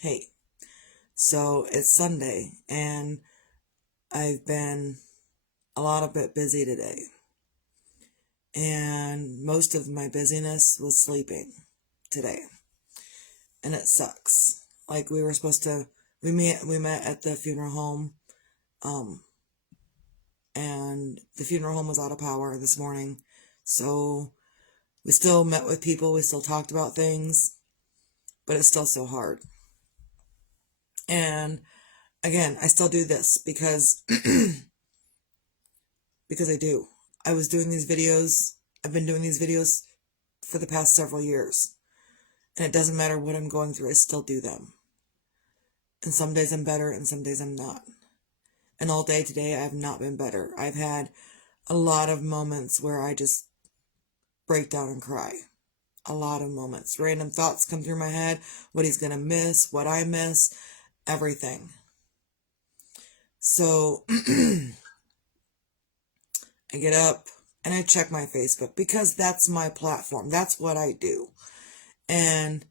Hey, so it's Sunday and I've been a lot of bit busy today. And most of my busyness was sleeping today. And it sucks. Like we were supposed to we met at the funeral home, um, and the funeral home was out of power this morning. So we still met with people, we still talked about things, but it's still so hard. And again, I still do this because because I do. I was doing these videos. I've been doing these videos for the past several years. And it doesn't matter what I'm going through, I still do them. And some days I'm better and some days I'm not. And all day today I have not been better. I've had a lot of moments where I just break down and cry. A lot of moments. Random thoughts come through my head. What he's going to miss, what I miss, everything. So I get up and I check my Facebook because that's my platform. That's what I do. And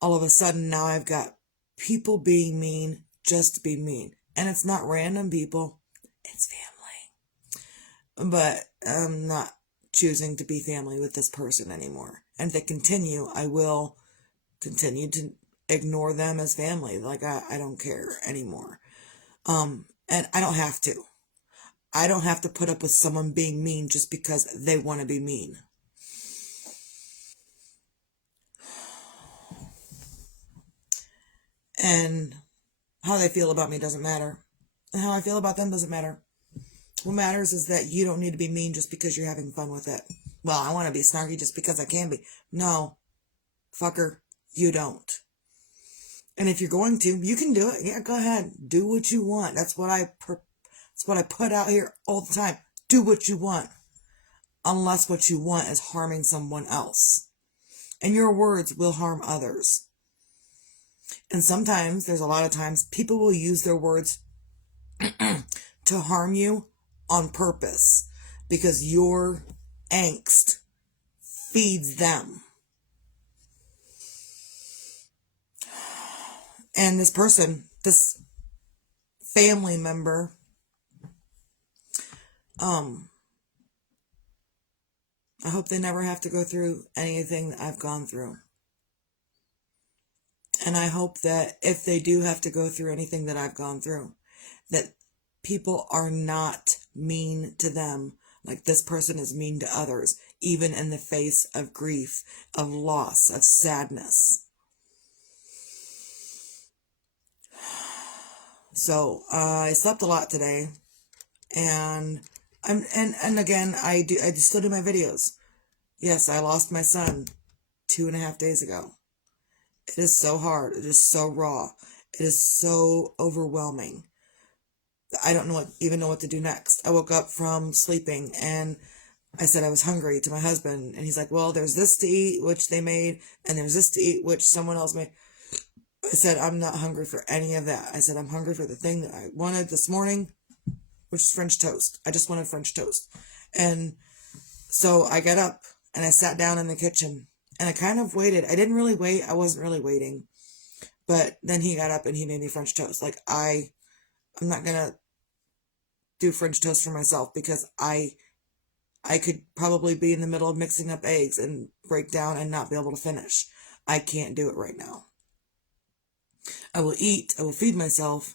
all of a sudden now I've got people being mean just to be mean. And it's not random people, it's family. But I'm not choosing to be family with this person anymore. And if they continue, I will continue to ignore them as family. Like I don't care anymore. And I don't have to. I don't have to put up with someone being mean just because they want to be mean. And how they feel about me doesn't matter. And how I feel about them doesn't matter. What matters is that you don't need to be mean just because you're having fun with it. Well, I want to be snarky just because I can be. No, fucker, you don't. And if you're going to, you can do it. Yeah, go ahead. Do what you want. That's what I put out here all the time. Do what you want. Unless what you want is harming someone else. And your words will harm others. And sometimes, there's a lot of times, people will use their words to harm you on purpose because your angst feeds them. And this person, this family member, I hope they never have to go through anything that I've gone through. And I hope that if they do have to go through anything that I've gone through, that people are not mean to them like this person is mean to others, even in the face of grief, of loss, of sadness. So I slept a lot today, and and again I still do my videos. Yes, I lost my son 2.5 days ago. It is so hard. It is so raw. It is so overwhelming. I don't even know what to do next. I woke up from sleeping and I said I was hungry to my husband, and he's like, well, there's this to eat, which they made, and there's this to eat, which someone else made. I said, I'm not hungry for any of that. I said, I'm hungry for the thing that I wanted this morning, which is French toast. I just wanted French toast. And so I got up and I sat down in the kitchen and I kind of waited. I didn't really wait. I wasn't really waiting. But then he got up and he made me French toast. Like I'm not going to do French toast for myself because I could probably be in the middle of mixing up eggs and break down and not be able to finish. I can't do it right now. I will eat, I will feed myself,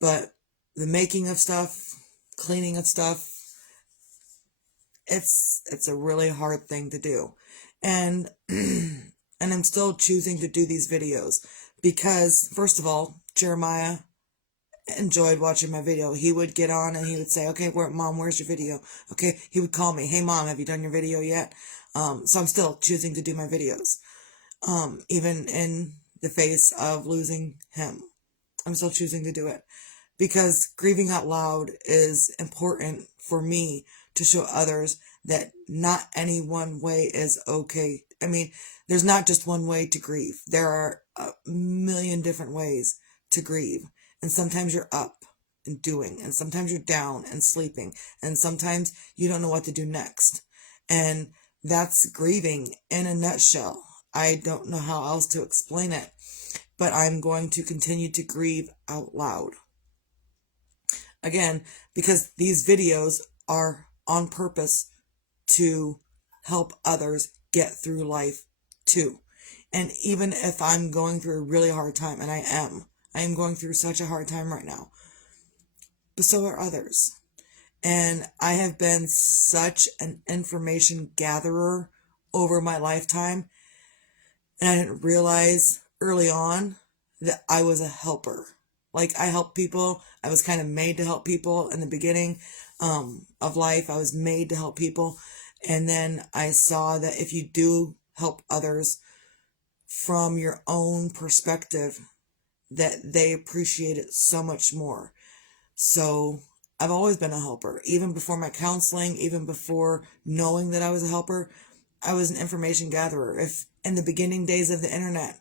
but the making of stuff, cleaning of stuff, it's a really hard thing to do. And and I'm still choosing to do these videos because, first of all, Jeremiah enjoyed watching my video. He would get on and he would say, okay, Mom, where's your video? Okay, he would call me, hey Mom, have you done your video yet? So I'm still choosing to do my videos. Even in the face of losing him, I'm still choosing to do it because grieving out loud is important for me to show others that not any one way is okay. I mean, there's not just one way to grieve. There are a million different ways to grieve. And sometimes you're up and doing, and sometimes you're down and sleeping, and sometimes you don't know what to do next. And that's grieving in a nutshell. I don't know how else to explain it. but I'm going to continue to grieve out loud. Again, because these videos are on purpose to help others get through life too. And even if I'm going through a really hard time, and I am going through such a hard time right now, but so are others. And I have been such an information gatherer over my lifetime, and I didn't realize early on that I was a helper. Like, I help people. I was kind of made to help people in the beginning of life. I was made to help people. And then I saw that if you do help others from your own perspective, that they appreciate it so much more. So I've always been a helper. Even before my counseling, even before knowing that I was a helper, I was an information gatherer. If in the beginning days of the internet,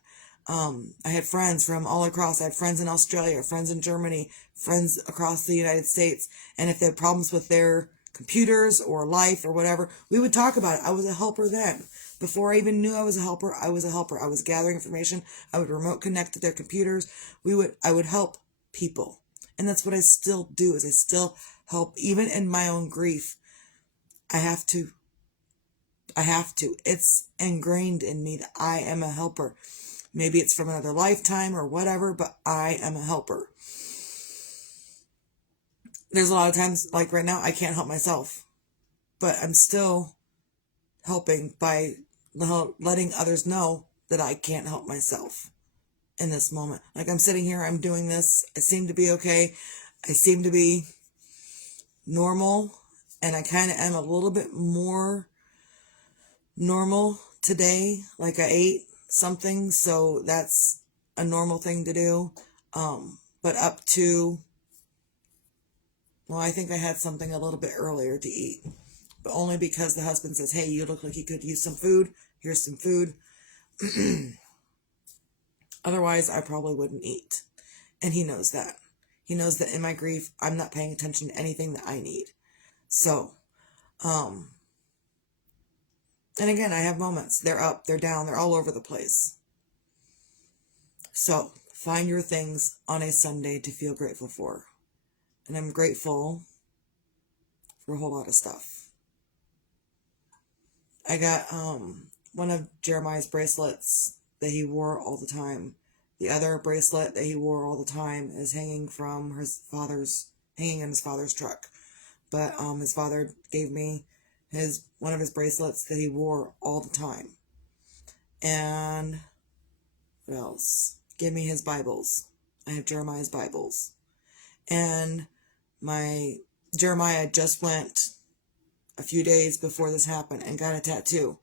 I had friends from all across. I had friends in Australia, friends in Germany, friends across the United States. And if they had problems with their computers or life or whatever, we would talk about it. I was a helper then. Before I even knew I was a helper, I was a helper. I was gathering information. I would remote connect to their computers. I would help people. And that's what I still do, is I still help. Even in my own grief, I have to. It's ingrained in me that I am a helper. Maybe it's from another lifetime or whatever, but I am a helper. There's a lot of times, like right now, I can't help myself, but I'm still helping by letting others know that I can't help myself in this moment. Like, I'm sitting here, I'm doing this, I seem to be okay, I seem to be normal, and I kind of am a little bit more normal today. Like, I ate something, so that's a normal thing to do. But up to, well, I think I had something a little bit earlier to eat, but only because the husband says, hey, you look like you could use some food. Here's some food. Otherwise, I probably wouldn't eat. And he knows that. He knows that in my grief, I'm not paying attention to anything that I need. So, and again, I have moments. They're up, they're down, they're all over the place. So, find your things on a Sunday to feel grateful for. And I'm grateful for a whole lot of stuff. I got one of Jeremiah's bracelets that he wore all the time. The other bracelet that he wore all the time is hanging in his father's truck. But his father gave me one of his bracelets that he wore all the time. And what else? Give me his Bibles. I have Jeremiah's Bibles. And Jeremiah just went a few days before this happened and got a tattoo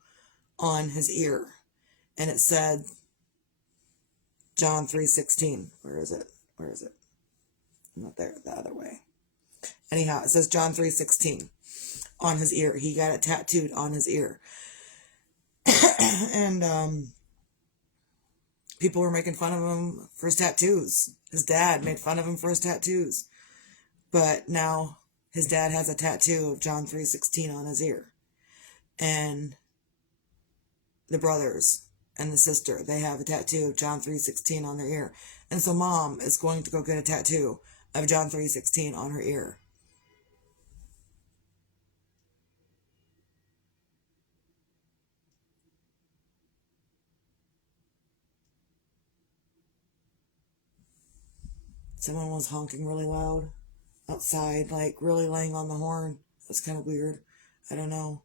on his ear. And it said John 3:16. Where is it? Not there, the other way. Anyhow, it says John 3:16 on his ear. He got it tattooed on his ear. And people were making fun of him for his tattoos. His dad made fun of him for his tattoos. But now his dad has a tattoo of John 3:16 on his ear. And the brothers and the sister, they have a tattoo of John 3:16 on their ear. And so mom is going to go get a tattoo of John 3:16 on her ear. Someone was honking really loud outside, like really laying on the horn. That's kind of weird. I don't know.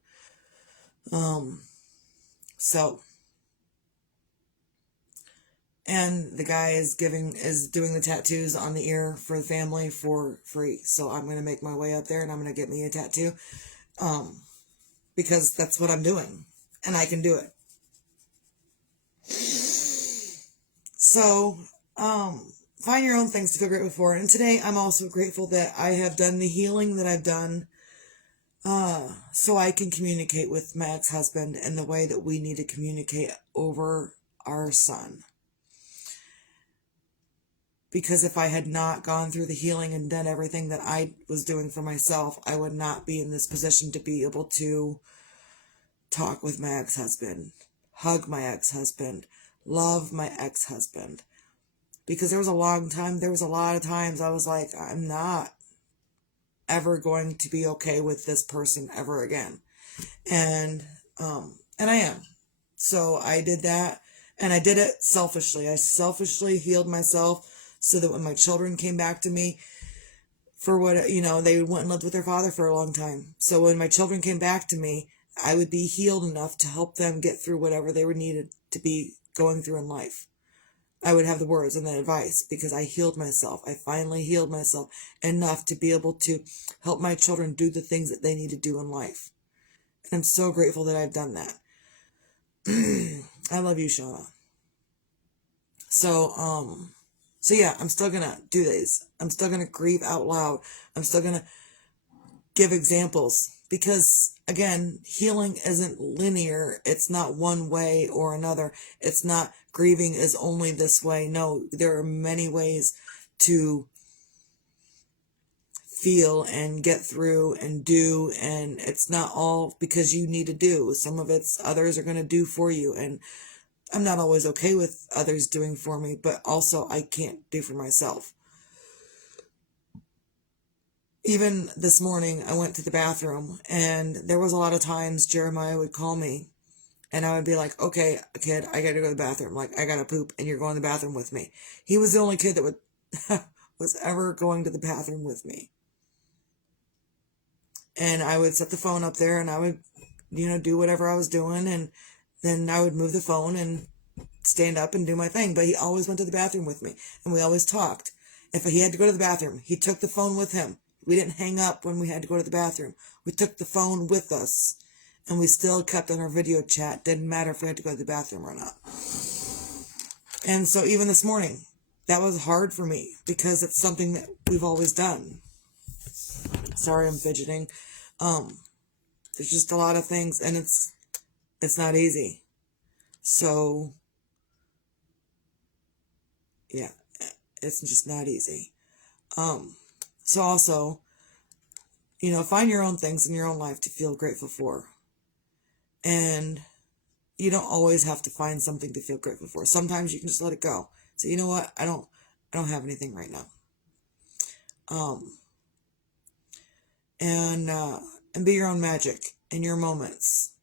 And the guy is doing the tattoos on the ear for the family for free. So I'm going to make my way up there and I'm going to get me a tattoo. Because that's what I'm doing. And I can do it. So, find your own things to feel grateful for. And today I'm also grateful that I have done the healing that I've done so I can communicate with my ex-husband in the way that we need to communicate over our son. Because if I had not gone through the healing and done everything that I was doing for myself, I would not be in this position to be able to talk with my ex-husband, hug my ex-husband, love my ex-husband, because there was a lot of times I was like, I'm not ever going to be okay with this person ever again. And I am. So I did that, and I did it selfishly. I selfishly healed myself so that when my children came back to me for what, they went and lived with their father for a long time. So when my children came back to me, I would be healed enough to help them get through whatever they were needed to be going through in life. I would have the words and the advice because I healed myself. I finally healed myself enough to be able to help my children do the things that they need to do in life. And I'm so grateful that I've done that. I love you, Shauna. So yeah, I'm still gonna do these. I'm still gonna grieve out loud. I'm still gonna give examples because, again, healing isn't linear. It's not one way or another. It's not grieving is only this way. No, there are many ways to feel and get through and do, and it's not all because you need to do. Some of it's others are going to do for you, and I'm not always okay with others doing for me, but also I can't do for myself. Even this morning, I went to the bathroom, and there was a lot of times Jeremiah would call me, and I would be like, okay, kid, I gotta go to the bathroom. Like, I gotta poop, and you're going to the bathroom with me. He was the only kid that was ever going to the bathroom with me. And I would set the phone up there, and I would, do whatever I was doing, and then I would move the phone and stand up and do my thing. But he always went to the bathroom with me, and we always talked. If he had to go to the bathroom, he took the phone with him. We didn't hang up when we had to go to the bathroom. We took the phone with us, and we still kept on our video chat. Didn't matter if we had to go to the bathroom or not. And so even this morning, that was hard for me because it's something that we've always done. Sorry, I'm fidgeting. There's just a lot of things, and it's not easy. So, yeah, it's just not easy. So also, find your own things in your own life to feel grateful for. And you don't always have to find something to feel grateful for. Sometimes you can just let it go. So you know what? I don't have anything right now. And be your own magic in your moments.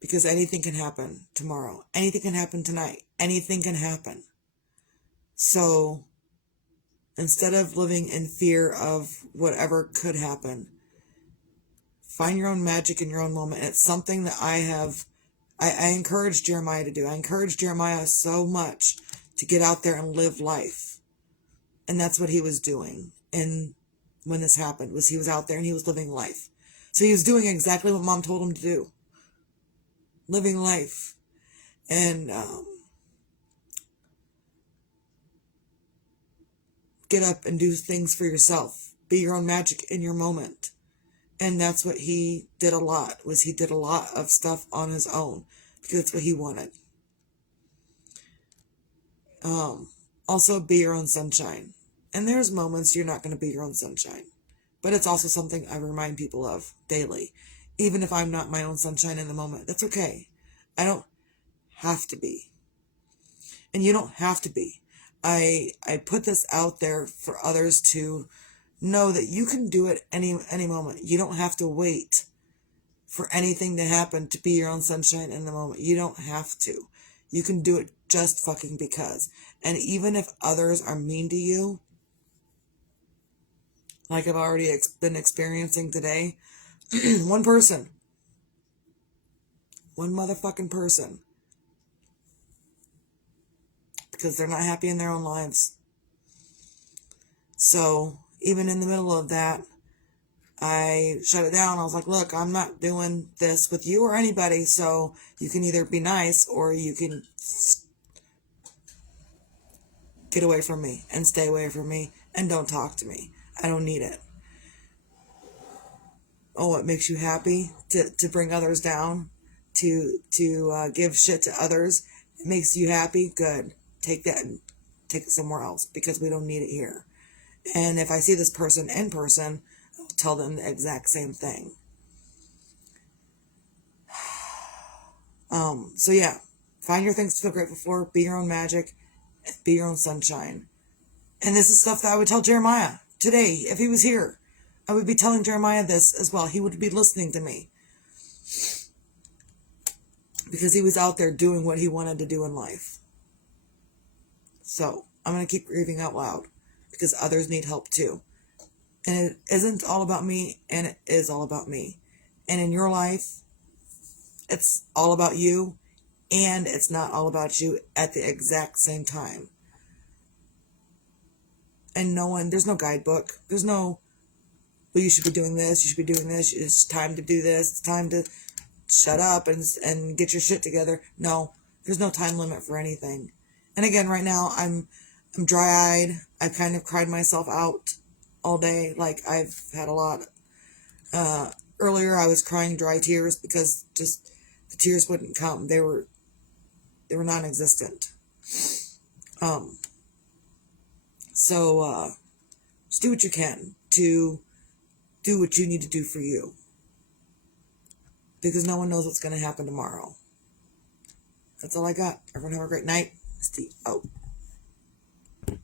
Because anything can happen tomorrow. Anything can happen tonight. Anything can happen. So instead of living in fear of whatever could happen, find your own magic in your own moment. And it's something that I encourage Jeremiah to do. I encourage Jeremiah so much to get out there and live life. And that's what he was doing. And when this happened, he was out there and he was living life. So he was doing exactly what Mom told him to do. Living life. And get up and do things for yourself. Be your own magic in your moment. And that's what he did a lot, he did a lot of stuff on his own because that's what he wanted. Also, be your own sunshine. And there's moments you're not going to be your own sunshine. But it's also something I remind people of daily. Even if I'm not my own sunshine in the moment, that's okay. I don't have to be. And you don't have to be. I put this out there for others to know that you can do it any moment. You don't have to wait for anything to happen to be your own sunshine in the moment. You don't have to. You can do it just fucking because. And even if others are mean to you, like I've already been experiencing today, one motherfucking person, because they're not happy in their own lives. So even in the middle of that, I shut it down. I was like, look, I'm not doing this with you or anybody, so you can either be nice or you can get away from me and stay away from me and don't talk to me. I don't need it. Oh, it makes you happy to bring others down, to give shit to others. It makes you happy. Good. Take that and take it somewhere else because we don't need it here. And if I see this person in person, I'll tell them the exact same thing. So yeah, find your things to feel grateful for. Be your own magic. Be your own sunshine. And this is stuff that I would tell Jeremiah today. If he was here, I would be telling Jeremiah this as well. He would be listening to me. Because he was out there doing what he wanted to do in life. So, I'm going to keep grieving out loud. Because others need help too. And it isn't all about me, and it is all about me. And in your life, it's all about you, and it's not all about you at the exact same time. And there's no guidebook. There's no, well, you should be doing this, you should be doing this, it's time to do this, it's time to shut up and get your shit together. No, there's no time limit for anything. And again, right now, I'm dry-eyed. I kind of cried myself out all day. Like, I've had a lot. Earlier, I was crying dry tears because just the tears wouldn't come. They were non-existent. So, just do what you can to do what you need to do for you. Because no one knows what's going to happen tomorrow. That's all I got. Everyone have a great night. Steve out.